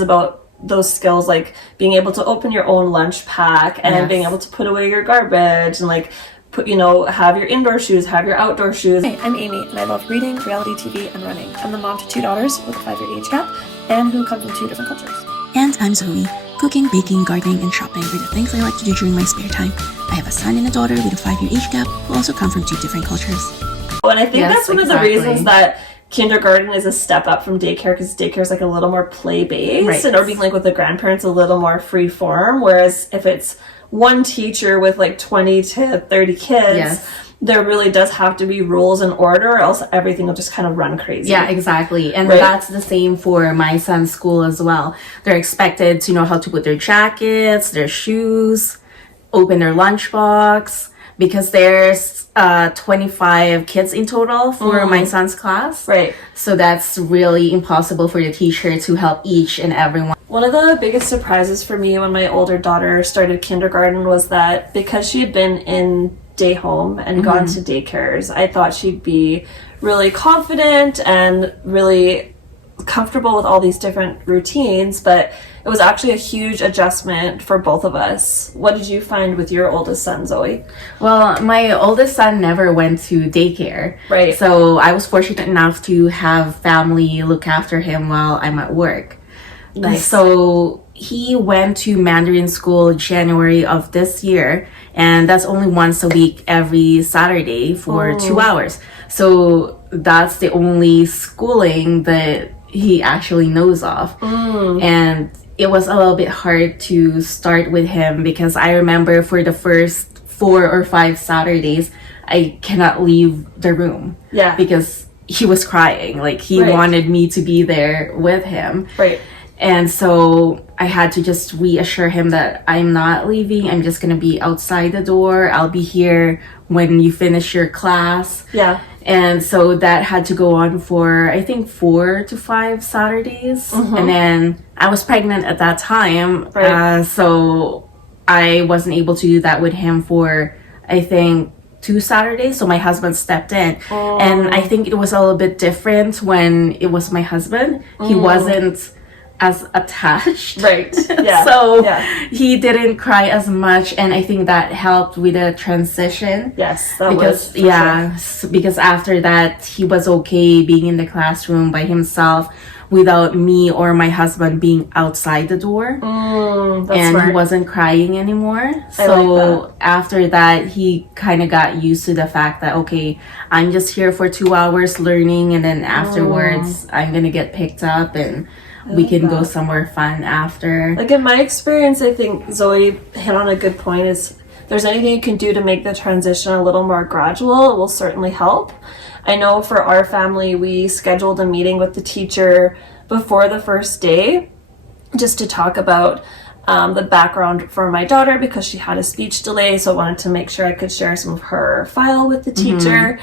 about those skills, like being able to open your own lunch pack and being able to put away your garbage and like put, have your indoor shoes, have your outdoor shoes. Hey, I'm Amy and I love reading, reality TV, and running. I'm the mom to 2 daughters with a 5-year age gap and who come from 2 different cultures. And I'm Zoe. Cooking, baking, gardening, and shopping are the things I like to do during my spare time. I have a son and a daughter with a 5-year age gap who also come from 2 different cultures. Oh, and I think that's one of the reasons that kindergarten is a step up from daycare, because daycare is like a little more play-based and or being like with the grandparents a little more free form, whereas if it's one teacher with like 20 to 30 kids, there really does have to be rules and order, or else everything will just kind of run crazy. Yeah, exactly. And that's the same for my son's school as well. They're expected to know how to put their jackets, their shoes, open their lunchbox, because there's 25 kids in total for my son's class. Right. So that's really impossible for the teacher to help each and every one. One of the biggest surprises for me when my older daughter started kindergarten was that because she had been in day home and gone to daycares, I thought she'd be really confident and really comfortable with all these different routines, but it was actually a huge adjustment for both of us. What did you find with your oldest son, Zoe? Well, my oldest son never went to daycare. Right. So I was fortunate enough to have family look after him while I'm at work. Nice. So he went to Mandarin school January of this year, and that's only once a week every Saturday for 2 hours. So that's the only schooling that he actually knows of. And it was a little bit hard to start with him because I remember for the first 4 or 5 Saturdays I cannot leave the room because he was crying, like he wanted me to be there with him. And so I had to just reassure him that I'm not leaving, I'm just gonna be outside the door, I'll be here when you finish your class. And so that had to go on for, I think, 4 to 5 Saturdays. And then I was pregnant at that time. So I wasn't able to do that with him for, I think, 2 Saturdays. So my husband stepped in. And I think it was a little bit different when it was my husband. He wasn't as attached. So he didn't cry as much, and I think that helped with the transition. Because after that he was okay being in the classroom by himself without me or my husband being outside the door. He wasn't crying anymore. So after that he kind of got used to the fact that, okay, I'm just here for 2 hours learning, and then afterwards I'm gonna get picked up and we can go somewhere fun after. Like in my experience, I think Zoe hit on a good point, is if there's anything you can do to make the transition a little more gradual, it will certainly help. I know for our family, we scheduled a meeting with the teacher before the first day just to talk about the background for my daughter, because she had a speech delay, so I wanted to make sure I could share some of her file with the teacher.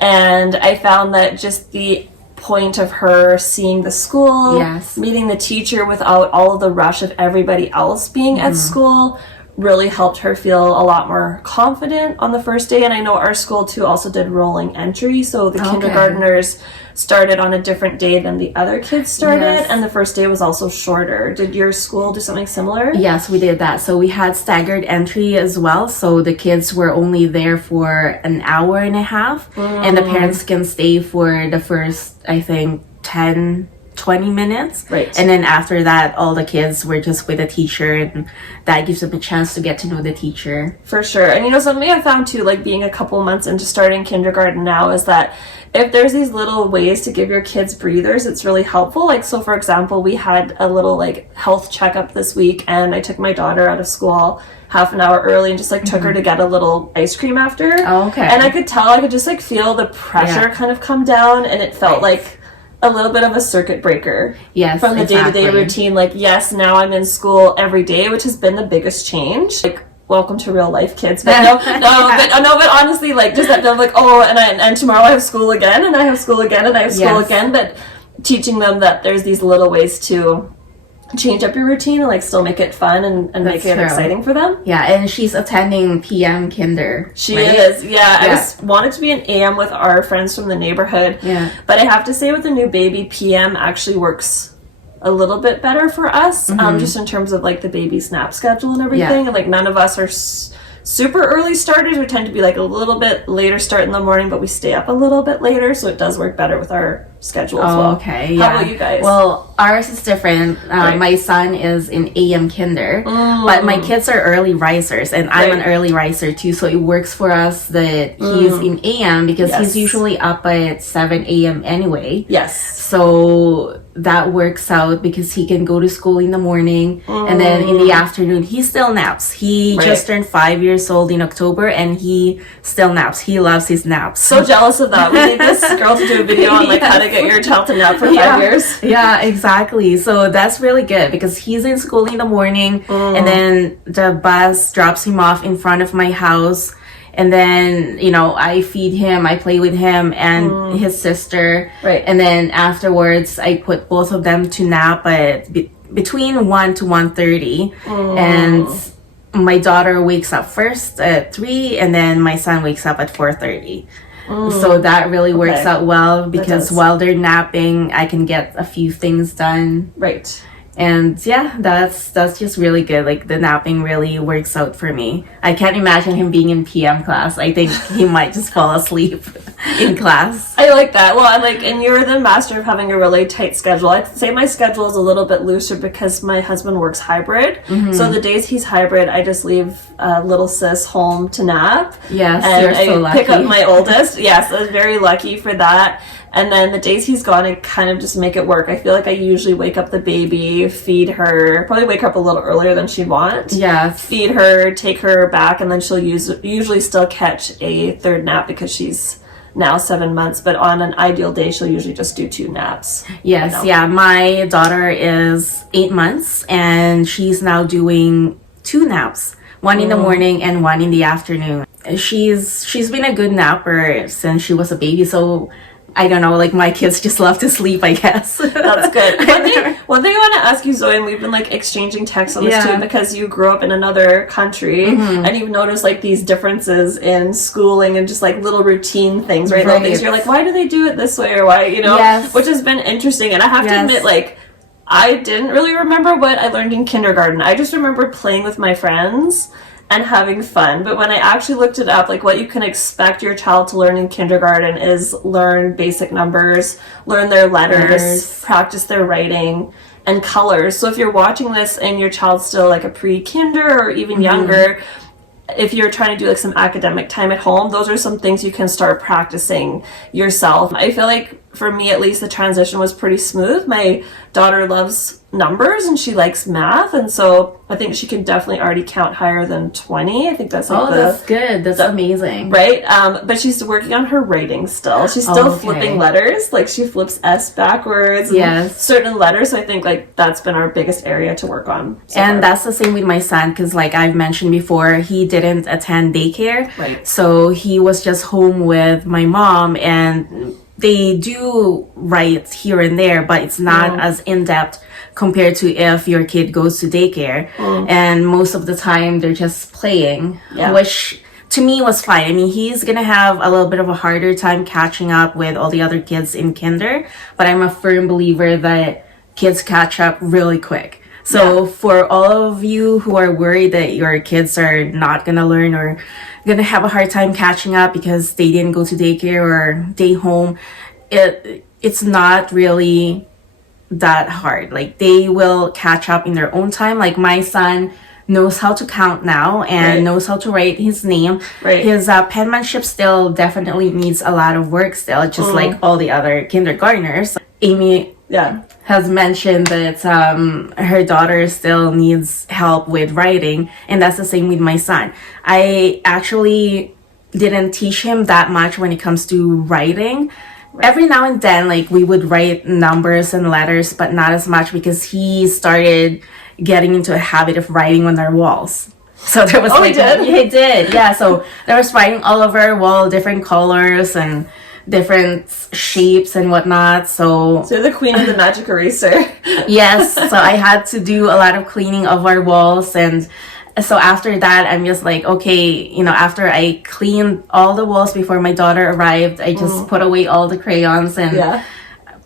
And I found that just the point of her seeing the school, meeting the teacher without all of the rush of everybody else being at school, really helped her feel a lot more confident on the first day. And I know our school too also did rolling entry, so the kindergartners started on a different day than the other kids started, and the first day was also shorter. Did your school do something similar? Yes, we did that. So we had staggered entry as well, so the kids were only there for an hour and a half, and the parents can stay for the first, I think, 10-20 minutes, and then after that all the kids were just with a teacher, and that gives them a chance to get to know the teacher. For sure. And something I found too, like being a couple months into starting kindergarten now, is that if there's these little ways to give your kids breathers, it's really helpful. Like, so for example, we had a little like health checkup this week, and I took my daughter out of school half an hour early and just like took her to get a little ice cream after. And I could tell, I could just like feel the pressure kind of come down, and it felt like a little bit of a circuit breaker from the day-to-day routine. Like, yes, now I'm in school every day, which has been the biggest change. Like, welcome to real life, kids. But but honestly, like, just that they're like, oh, and tomorrow I have school again, and I have school again, and I have school again. But teaching them that there's these little ways to change up your routine and like still make it fun and make it exciting for them. And she's attending PM kinder. She is. I just wanted to be an AM with our friends from the neighborhood. But I have to say, with the new baby, PM actually works a little bit better for us, just in terms of like the baby's nap schedule and everything. And like none of us are super early starters. We tend to be like a little bit later start in the morning, but we stay up a little bit later, so it does work better with our schedule as well. Okay, How about you guys? Well, ours is different. My son is in AM kinder, but my kids are early risers, and I'm an early riser too, so it works for us that he's in AM because he's usually up at 7 a.m. anyway. So that works out because he can go to school in the morning, and then in the afternoon he still naps. He just turned 5 years old in October, and he still naps. He loves his naps. So jealous of that. We need this girl to do a video on like how to get your child to nap for 5 years. Yeah, exactly. So that's really good because he's in school in the morning, and then the bus drops him off in front of my house. And then, you know, I feed him, I play with him and his sister. And then afterwards, I put both of them to nap at between 1 to 1:30. And my daughter wakes up first at 3, and then my son wakes up at 4:30. So that really works out well because while they're napping, I can get a few things done. And yeah, that's just really good. Like the napping really works out for me. I can't imagine him being in PM class. I think he might just fall asleep in class. I like that. Well, and you're the master of having a really tight schedule. I'd say my schedule is a little bit looser because my husband works hybrid. So the days he's hybrid, I just leave little sis home to nap. Yes, and you're so lucky. Pick up my oldest. Yes, I was very lucky for that. And then the days he's gone, I kind of just make it work. I feel like I usually wake up the baby, feed her, probably wake her up a little earlier than she'd want. Feed her, take her back, and then she'll usually still catch a third nap because she's now 7 months. But on an ideal day, she'll usually just do 2 naps. My daughter is 8 months, and she's now doing 2 naps. One in the morning and one in the afternoon. She's been a good napper since she was a baby, so I don't know, like my kids just love to sleep, I guess. That's good. One thing I want to ask you, Zoe, and we've been like exchanging texts on this too, because you grew up in another country and you've noticed like these differences in schooling and just like little routine things, right? Little things you're like, why do they do it this way, or why, you know? Which has been interesting. And I have to admit, like, I didn't really remember what I learned in kindergarten. I just remember playing with my friends and having fun. But when I actually looked it up, like what you can expect your child to learn in kindergarten is learn basic numbers, learn their letters, practice their writing, and colors. So if you're watching this and your child's still like a pre-kinder or even younger, if you're trying to do like some academic time at home, those are some things you can start practicing yourself. I feel like for me at least the transition was pretty smooth. My daughter loves numbers and she likes math, and so I think she can definitely already count higher than 20. I think that's like that's good. That's amazing. Right? But she's working on her writing still. She's still flipping letters. Like she flips S backwards. Certain letters. So I think like that's been our biggest area to work on. And that's the same with my son, because like I've mentioned before, he didn't attend daycare. So he was just home with my mom, and they do write here and there, but it's not as in-depth compared to if your kid goes to daycare. And most of the time they're just playing, which to me was fine. I mean, he's gonna have a little bit of a harder time catching up with all the other kids in kinder, but I'm a firm believer that kids catch up really quick. So for all of you who are worried that your kids are not gonna learn or gonna have a hard time catching up because they didn't go to daycare or day home, it's not really that hard. Like they will catch up in their own time. Like my son knows how to count now and knows how to write his name. His penmanship still definitely needs a lot of work still, just like all the other kindergartners. Amy has mentioned that her daughter still needs help with writing, and that's the same with my son. I actually didn't teach him that much when it comes to writing. Every now and then, like we would write numbers and letters, but not as much because he started getting into a habit of writing on our walls. So there was he did. Yeah, so there was writing all over our wall, different colors and different shapes and whatnot. So you're the queen of the magic eraser. Yes, so I had to do a lot of cleaning of our walls, and so after that I'm just like, okay, you know, after I cleaned all the walls before my daughter arrived, I just put away all the crayons and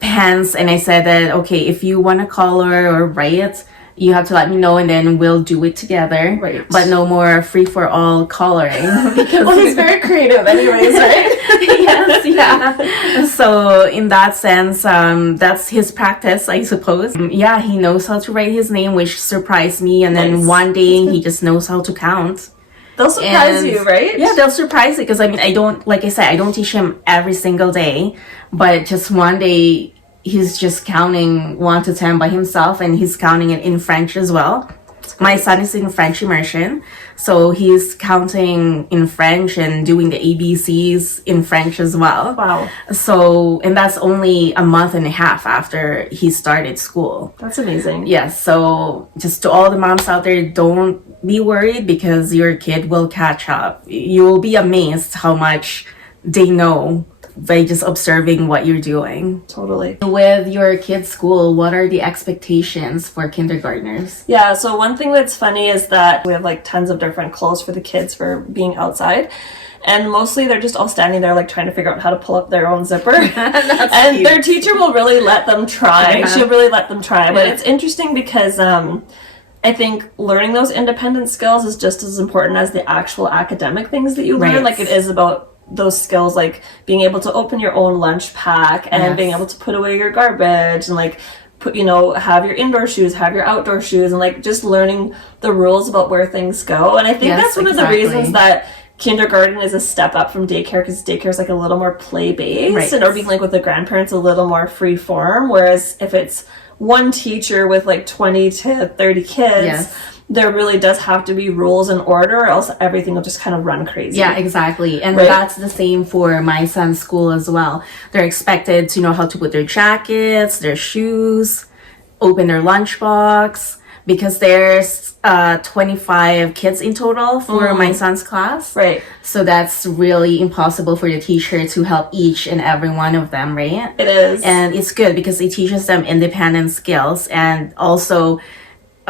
pens, and I said that, okay, if you want to color or write, you have to let me know, and then we'll do it together. Right. But no more free-for-all coloring. Because Well, he's very creative anyways, right? Yes, yeah. So in that sense, that's his practice, I suppose. Yeah, he knows how to write his name, which surprised me. And then Nice. one day he just knows how to count. They'll surprise And- you, right? Yeah, they'll surprise you, because I mean, I don't, like I said, I don't teach him every single day, but just one day he's just counting 1 to 10 by himself, and he's counting it in French as well. My son is in French immersion, so he's counting in French and doing the ABCs in French as well. Wow. So, and that's only a month and a half after he started school. That's amazing. Yes, so just to all the moms out there, don't be worried, because your kid will catch up. You will be amazed how much they know by just observing what you're doing. Totally. With your kid's school, what are the expectations for kindergartners? Yeah, so one thing that's funny is that we have like tons of different clothes for the kids for being outside. And mostly they're just all standing there like trying to figure out how to pull up their own zipper. And cute. their teacher will really let them try. Yeah. She'll really let them try. But Yeah. it's interesting because I think learning those independent skills is just as important as the actual academic things that you learn. Right. Like it is about those skills, like being able to open your own lunch pack and Yes. being able to put away your garbage and like put, you know, have your indoor shoes, have your outdoor shoes, and like just learning the rules about where things go. And I think Yes, that's one exactly. of the reasons that kindergarten is a step up from daycare, because daycare is like a little more play based, Right. and or being like with the grandparents a little more free form. Whereas if it's one teacher with like 20 to 30 kids, Yes. there really does have to be rules and order, or else everything will just kind of run crazy. Yeah, exactly. And Right. that's the same for my son's school as well. They're expected to know how to put their jackets, their shoes, open their lunchbox, because there's 25 kids in total for my son's class. Right. So that's really impossible for the teacher to help each and every one of them, right? It is. And it's good because it teaches them independent skills. And also,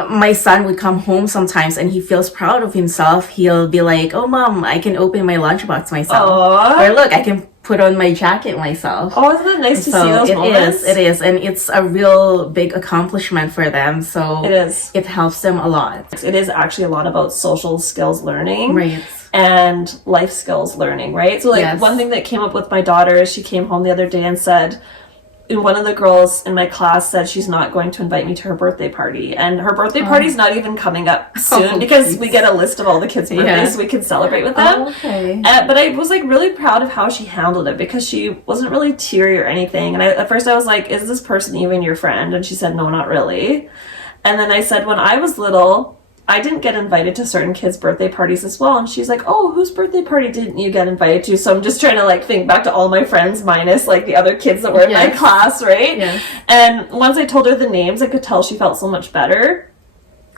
my son would come home sometimes and he feels proud of himself. He'll be like, "Oh, Mom, I can open my lunchbox myself." Aw. Or look, I can put on my jacket myself. Oh, isn't it nice to see those moments? It is. And it's a real big accomplishment for them. So It is. it helps them a lot. It is actually a lot about social skills learning. Right. And life skills learning, right? So like Yes. one thing that came up with my daughter is she came home the other day and said, one of the girls in my class said she's not going to invite me to her birthday party, and her birthday party's not even coming up soon Oh, because geez. we get a list of all the kids' birthdays Yeah. so we can celebrate with them. Oh, okay. But I was like really proud of how she handled it, because she wasn't really teary or anything. And at first I was like, "Is this person even your friend?" And she said, "No, not really." And then I said, "When I was little, I didn't get invited to certain kids' birthday parties as well." And she's like, "Oh, whose birthday party didn't you get invited to?" So I'm just trying to like think back to all my friends minus like the other kids that were in my Yes. class, right? Yes. And once I told her the names, I could tell she felt so much better.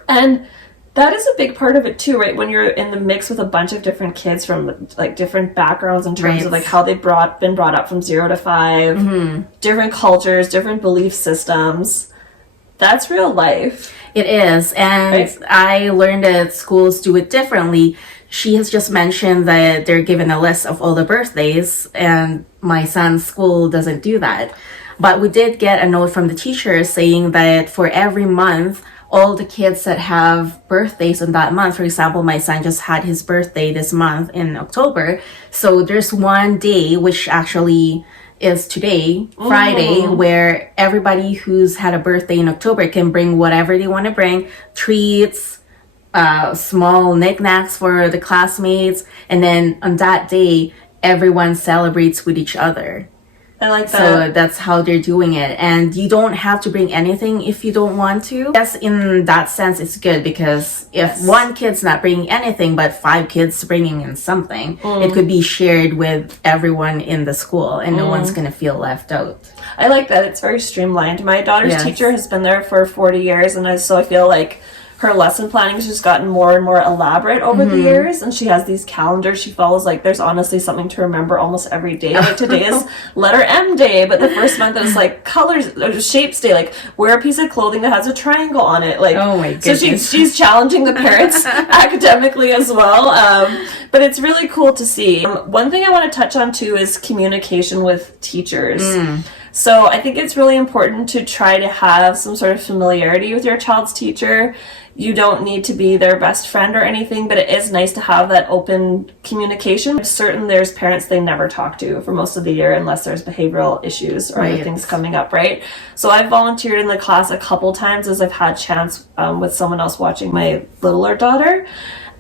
And that is a big part of it too, right? When you're in the mix with a bunch of different kids from like different backgrounds in terms Right. of like how they've been brought up from 0 to 5, different cultures, different belief systems. That's real life. It is. And Right. I learned that schools do it differently. She has just mentioned that they're given a list of all the birthdays, and my son's school doesn't do that. But we did get a note from the teacher saying that for every month, all the kids that have birthdays on that month, for example, my son just had his birthday this month in October. So there's one day, which actually is today, Friday, where everybody who's had a birthday in October can bring whatever they want to bring, treats, small knickknacks for the classmates, and then on that day, everyone celebrates with each other. I like So that. that's how they're doing it. And you don't have to bring anything if you don't want to. Yes, in that sense, it's good, because if Yes. one kid's not bringing anything, but 5 kids bringing in something, it could be shared with everyone in the school, and no one's going to feel left out. I like that. It's very streamlined. My daughter's Yes. teacher has been there for 40 years, and so I feel like her lesson planning has just gotten more and more elaborate over the years, and she has these calendars she follows. Like, there's honestly something to remember almost every day. Like, today is letter M day, but the first month it was like colors or shapes day. Like, wear a piece of clothing that has a triangle on it. Like, Oh my so goodness. she's challenging the parents academically as well. But it's really cool to see. One thing I want to touch on too is communication with teachers. So I think it's really important to try to have some sort of familiarity with your child's teacher. You don't need to be their best friend or anything, but it is nice to have that open communication. I'm certain there's parents they never talk to for most of the year unless there's behavioral issues or other things coming up, right? So I've volunteered in the class a couple times as I've had chance with someone else watching my littler daughter.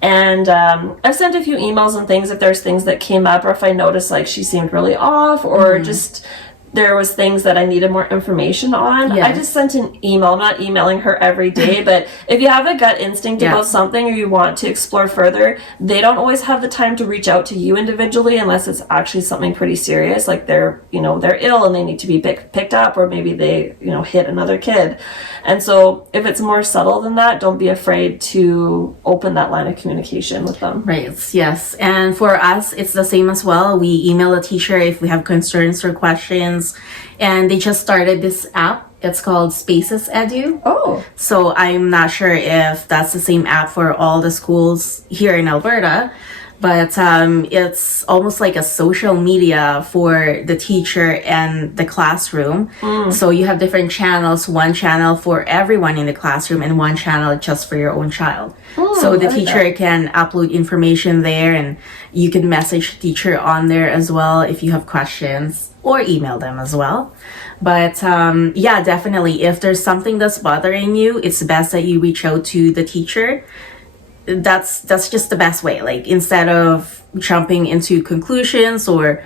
And I've sent a few emails and things if there's things that came up or if I noticed like she seemed really off or just there was things that I needed more information on. I just sent an email. I'm not emailing her every day, but if you have a gut instinct about something or you want to explore further, they don't always have the time to reach out to you individually unless it's actually something pretty serious, like they're ill and they need to be picked up, or maybe they, hit another kid. And so if it's more subtle than that, don't be afraid to open that line of communication with them. Right, yes. And for us, it's the same as well. We email a teacher if we have concerns or questions. And they just started this app. It's called Spaces Edu. Oh. So I'm not sure if that's the same app for all the schools here in Alberta. But it's almost like a social media for the teacher and the classroom. So you have different channels, one channel for everyone in the classroom and one channel just for your own child. So the teacher can upload information there and you can message the teacher on there as well if you have questions, or email them as well. But definitely, if there's something that's bothering you, it's best that you reach out to the teacher. That's just the best way. Like, instead of jumping into conclusions or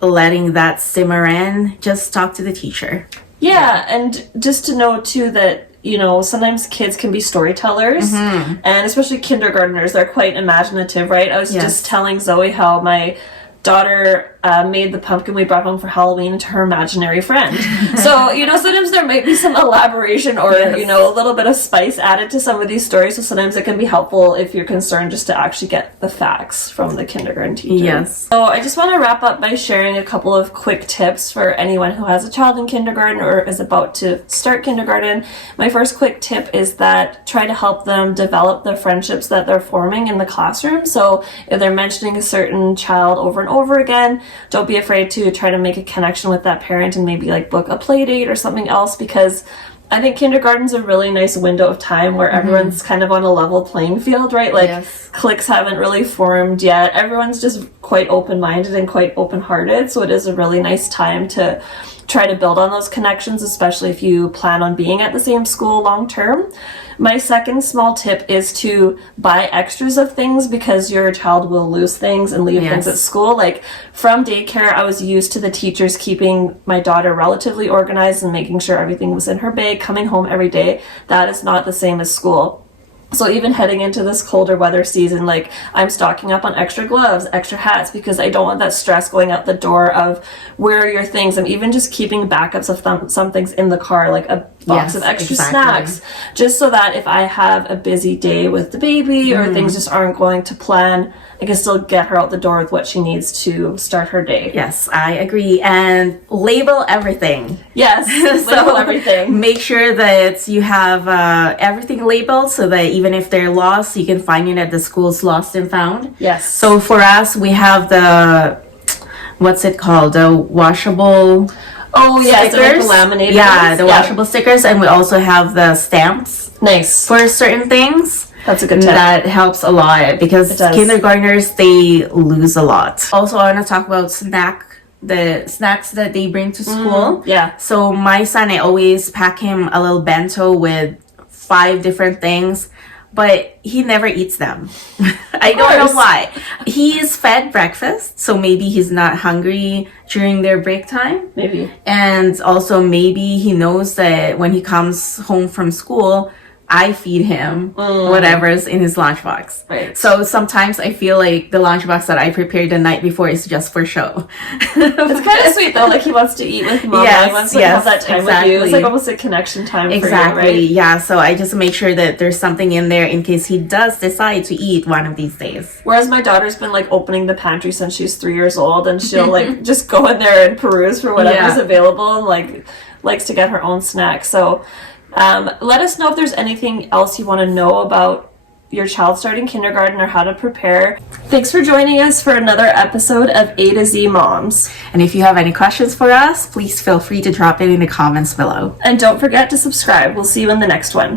letting that simmer in, just talk to the teacher. Yeah, and just to know too that sometimes kids can be storytellers, and especially kindergartners, they're quite imaginative, right? I was just telling Zoe how my daughter made the pumpkin we brought home for Halloween into her imaginary friend. So, sometimes there might be some elaboration or, a little bit of spice added to some of these stories. So sometimes it can be helpful if you're concerned just to actually get the facts from the kindergarten teacher. Yes. So I just want to wrap up by sharing a couple of quick tips for anyone who has a child in kindergarten or is about to start kindergarten. My first quick tip is that try to help them develop the friendships that they're forming in the classroom. So if they're mentioning a certain child over and over again, don't be afraid to try to make a connection with that parent and maybe like book a play date or something else, because I think kindergarten's a really nice window of time where everyone's kind of on a level playing field, right? Like cliques haven't really formed yet. Everyone's just quite open-minded and quite open-hearted. So it is a really nice time to try to build on those connections, especially if you plan on being at the same school long term. My second small tip is to buy extras of things, because your child will lose things and leave things at school. Like from daycare, I was used to the teachers keeping my daughter relatively organized and making sure everything was in her bag, coming home every day. That is not the same as school. So even heading into this colder weather season, like I'm stocking up on extra gloves, extra hats, because I don't want that stress going out the door of where are your things. I'm even just keeping backups of some things in the car, like a box of extra snacks, just so that if I have a busy day with the baby or things just aren't going to plan, I can still get her out the door with what she needs to start her day. Yes, I agree. And label everything. Yes, label everything. Make sure that you have everything labeled so that even if they're lost, you can find it at the school's Lost and Found. Yes. So for us, we have the, what's it called? The washable yes, stickers. the laminated ones. Washable stickers. And we also have the stamps. Nice. For certain things. That's a good tip. That helps a lot because kindergartners, they lose a lot. Also, I want to talk about the snacks that they bring to school. So my son, I always pack him a little bento with 5 different things, but he never eats them. I don't know why. He is fed breakfast, so maybe he's not hungry during their break time. Maybe. And also maybe he knows that when he comes home from school, I feed him whatever's in his lunchbox. Right. So sometimes I feel like the lunchbox that I prepared the night before is just for show. It's kind of sweet though. Like he wants to eat with mom. He wants to have that time with you. It's like almost a connection time for you, right? Yeah. So I just make sure that there's something in there in case he does decide to eat one of these days. Whereas my daughter's been like opening the pantry since she's 3 years old, and she'll like just go in there and peruse for whatever's available, and like likes to get her own snack. So let us know if there's anything else you want to know about your child starting kindergarten or how to prepare. Thanks for joining us for another episode of A to Z Moms. And if you have any questions for us, please feel free to drop it in the comments below. And don't forget to subscribe. We'll see you in the next one.